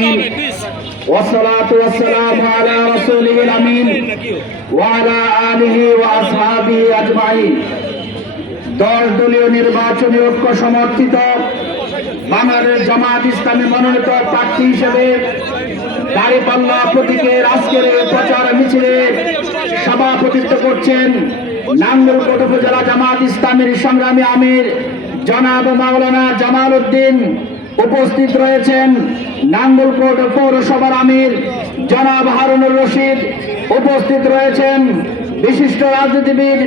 العالمين والصلاة والسلام على رسوله الأمين وعلى آله وأصحابه أجمعين। দলীয় নির্বাচনী ঐক্য সমর্থিত বাংলাদেশ জামাত ইসলামী মনোনীত প্রার্থী হিসেবে দাঁড়িপাল্লা প্রতীকের আজকের এই প্রচার মিছিলে সভাপতিত্ব করছেন নাঙ্গলকোট উপজেলা জামাত ইসলামীর সংগ্রামী আমির জনাব মাওলানা জামাল উদ্দিন। উপস্থিত রয়েছেন নাঙ্গলকোট পৌরসভার আমির জনাব হারুনুর রশিদ। উপস্থিত রয়েছেন বিশিষ্ট রাজনীতিবিদ,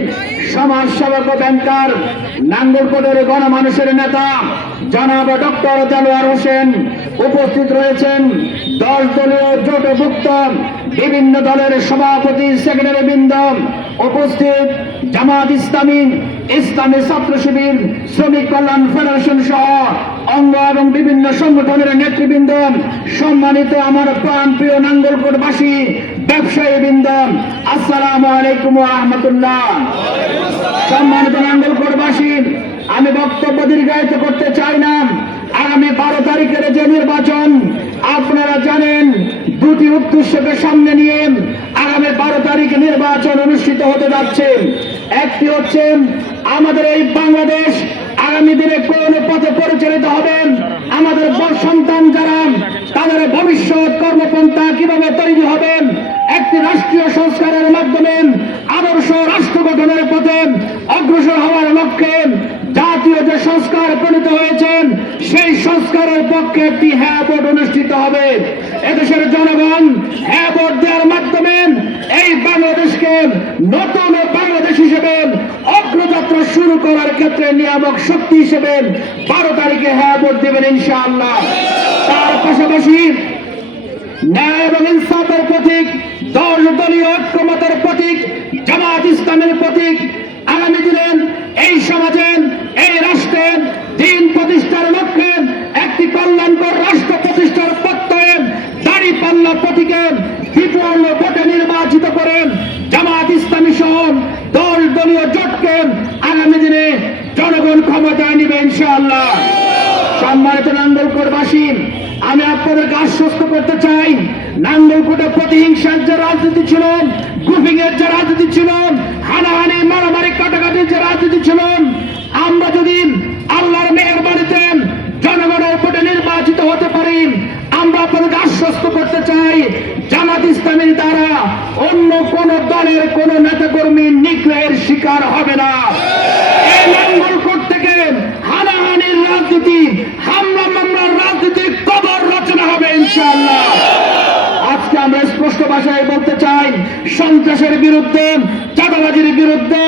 সমাজসেবক ও ব্যাংকার, নাঙ্গলকোটের গণমানুষের নেতা জনাব ডক্টর দেলোয়ার হোসেন। উপস্থিত রয়েছেন 10 দলীয় জোটভুক্ত বিভিন্ন দলের সভাপতি, সেক্রেটারি বৃন্দ। উপস্থিত জামাত ইসলামী, ইসলামী ছাত্র শিবির, শ্রমিক কল্যাণ ফেডারেশন সহ অঙ্গ এবং বিভিন্ন সংগঠনের নেতৃবৃন্দ, সম্মানিত আমার প্রাণপ্রিয় নাঙ্গলকোটবাসী, ব্যবসায়ী বৃন্দ, আসসালামু আলাইকুম ওয়া রাহমাতুল্লাহ। সম্মানিত নাঙ্গলকোটবাসী, আমি বক্তব্য দীর্ঘায়িত করতে চাই না। আগামী 12 তারিখের যে নির্বাচন আপনারা জানেন, দুটি উদ্দেশ্যকে সামনে নিয়ে আগামী 12 তারিখে নির্বাচন অনুষ্ঠিত হতে যাচ্ছে। একটি হচ্ছে আমাদের এই বাংলাদেশ আগামী দিনে কোন পথে পরিচালিত হবে, আমাদের সন্তান যারা তাদের ভবিষ্যৎ কর্মপন্থা কিভাবে তৈরি হবে, একটি রাষ্ট্রীয় সংস্কারের মাধ্যমে আদর্শ রাষ্ট্র গঠনের পথে অগ্রসর হওয়ার লক্ষ্যে জাতীয় যে সংস্কার প্রণীত হয়েছে সেই সংস্কারের পক্ষে একটি হ্যাঁ ভোট অনুষ্ঠিত হবে। এদেশের জনগণ হ্যাঁ ভোট দেওয়ার মাধ্যমে এই বাংলাদেশকে নতুন বাংলাদেশ হিসেবে অগ্রযাত্রা শুরু করার ক্ষেত্রে নিয়ামক শক্তি হিসেবে 12 তারিখে হ্যাঁ ভোট দেবেন ইনশাআল্লাহ। তার পাশাপাশি ন্যায় এবং ইনসাফের প্রতীক, দলীয় ঐক্যমতের প্রতীক, জামাত ইসলামের প্রতীক, আগামী দিনে এই সমাজের, এই রাষ্ট্রের দিন প্রতিষ্ঠার লক্ষ্যে একটি কল্যাণকর রাষ্ট্র প্রতিষ্ঠার প্রত্যয়ে দাঁড়িপাল্লা প্রতীকে বিপুল ভোটে নির্বাচিত করে জামাত ইসলামী সহ দলীয় জোটকে আগামী দিনে জনগণ ক্ষমতায় নিবে ইনশাআল্লাহ। সম্মানিত নাঙ্গলকোটবাসী, আমি আপনাদেরকে আশ্বস্ত করতে চাই, নাঙ্গলকোটে প্রতিহিংসার যে রাজনীতি ছিল, গ্রুপিং এর যে রাজনীতি ছিল, হানাহানি মারামারি কাটাকাটির যে রাজনীতি ছিল, আমরা যদি আল্লাহর মেহেরবানিতে জনগণের ভোটে নির্বাচিত হতে পারি, আমরা আপনাদেরকে আশ্বস্ত করতে চাই, জামাত ইসলামের দ্বারা অন্য কোন দলের কোন নেতাকর্মী নিগ্রহের শিকার হবে না। এই নাঙ্গলকোট থেকে হানাহানির রাজনীতি, হামলা মামলার রাজনীতির কবর রচনা হবে ইনশাআল্লাহ। আজকে আমরা স্পষ্ট ভাষায় বলতে চাই, সন্ত্রাসের বিরুদ্ধে, চাঁদাবাজির বিরুদ্ধে,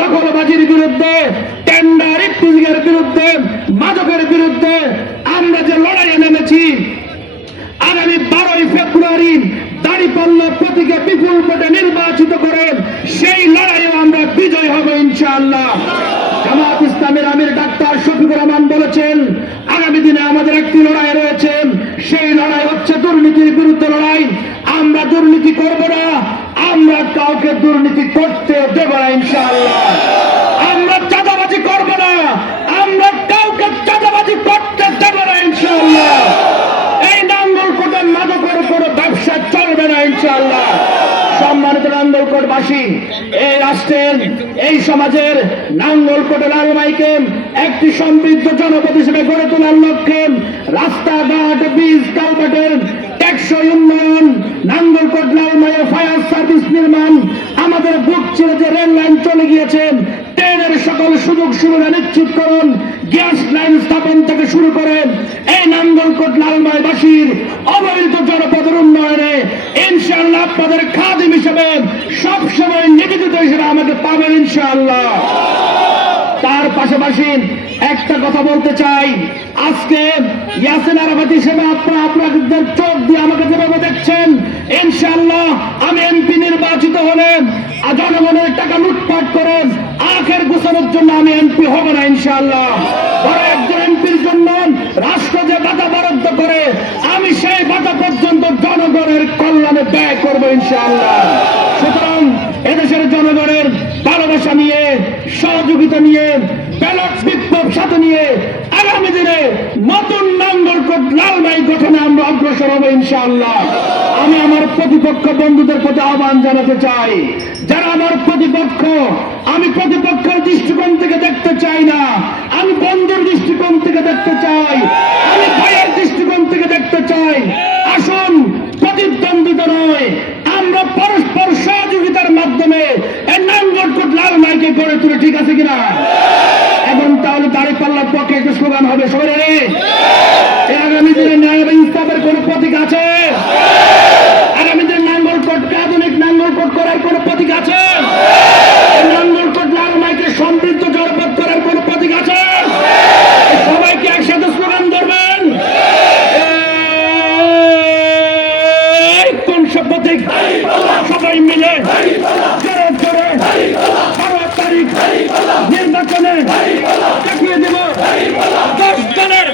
দখলবাজির বিরুদ্ধে, টেন্ডার ইফতিজিংয়ের বিরুদ্ধে, মাদকের বিরুদ্ধে আমরা যে লড়াইয়ে নেমেছি, আগামী 12 ফেব্রুয়ারি দাঁড়িপাল্লা প্রতীকে বিপুল ভোটে নির্বাচিত করে সেই লড়াইয়ে আমরা বিজয় হব ইনশাআল্লাহ। জামাত ইসলামের আমির ডাক্তার শফিকুর রহমান বলেছেন, আগামী দিনে আমাদের একটি লড়াই রয়েছে, সেই লড়াই হচ্ছে দুর্নীতির বিরুদ্ধে লড়াই। আমরা দুর্নীতি করব না, আমরা কাউকে দুর্নীতি করতে দেব না ইনশাআল্লাহ। আমরা চাঁদাবাজি করব না, আমরা কাউকে চাঁদাবাজি করতে দেব না ইনশাআল্লাহ। এই নাঙ্গলকোটের মাদকের কোনো ব্যবসা চলবে না ইনশাআল্লাহ। সম্মানিত নাঙ্গলকোটবাসী, এই রাষ্ট্রের, এই সমাজের নাঙ্গলকোটের লালমাইকে একটি সমৃদ্ধ জনপদ হিসেবে গড়ে তোলার লক্ষ্যে রাস্তাঘাট, ব্রিজ, কালভার্টের টেকসই উন্নয়ন, নাঙ্গলকোট লালমাইয়ে ফায়ার সার্ভিস নির্মাণ, আমাদের বুক চিরে যে রেল লাইন চলে গিয়েছে, ট্রেনের সকল সুযোগ সুবিধা নিশ্চিতকরণ, গ্যাস লাইন স্থাপন থেকে শুরু করে এই নাঙ্গলকোট লালমাইবাসীর অবহেলিত জনপদের উন্নয়নে ইনশাআল্লাহ আপনাদের খাদিম হিসেবে সবসময় নিবেদিত হিসেবে আমাকে পাবেন ইনশাআল্লাহ। তার পাশাপাশি একটা কথা বলতে চাই, আজকে ইয়াসিন আরাফাত হিসেবে আপনাদের চোখ দিয়ে আমাকে যেভাবে দেখছেন, ইনশাআল্লাহ আমি এমপি নির্বাচিত হলে জনগণের টাকা লুটপাট করে আখের গোছানোর জন্য আমি এমপি হব না ইনশাআল্লাহ। বড় একজন এমপির জন্য রাষ্ট্র যে বাধা বরাদ্দ করে, আমি সেই বাধা পর্যন্ত জনগণের কল্যাণে ব্যয় করব ইনশাআল্লাহ। সুতরাং এদেশের জনগণের ভালোবাসা নিয়ে, সহযোগিতা নিয়ে, ব্যালট বিপ্লব সাথে নিয়ে আগামী দিনে নতুন নাঙ্গলকোট কোট লালমাই গঠনে আমরা অগ্রসর হবো ইনশাআল্লাহ। আমি আমার প্রতিপক্ষ বন্ধুদের প্রতি আহ্বান জানাতে চাই, যারা আমার প্রতিপক্ষ, আমি প্রতিপক্ষের দৃষ্টিকোণ থেকে দেখতে চাই না, আমি বন্ধুর দৃষ্টিকোণ থেকে দেখতে চাই, আমি ভাইয়ের দৃষ্টিকোণ থেকে দেখতে চাই। আসুন, প্রতিদ্বন্দ্বিতা নয়, আমরা পরস্পর সহযোগিতার মাধ্যমে এই নাঙ্গলকোট লালমাইকে গড়ে তুলে, ঠিক আছে কিনা? এবং তাহলে দাঁড়িপাল্লার পক্ষে একটা স্লোগান হবে, সবাই রে আগামী দিনে ন্যায় এবং ইনসাফের কোন প্রতীক আছে? আগামী দিনে নাঙ্গলকোটকে আধুনিক নাঙ্গলকোট করার কোন প্রতীক আছে? নাঙ্গলকোট লালমাইকে সমৃদ্ধ জনপদ করার কোন প্রতীক আছে? সবাইকে একসাথে স্লোগান ধরবেন, কোন সব প্রতীক? সবাই মিলে জোরে জোরে 12 তারিখ নির্বাচনে দেখিয়ে দেব 10 জনের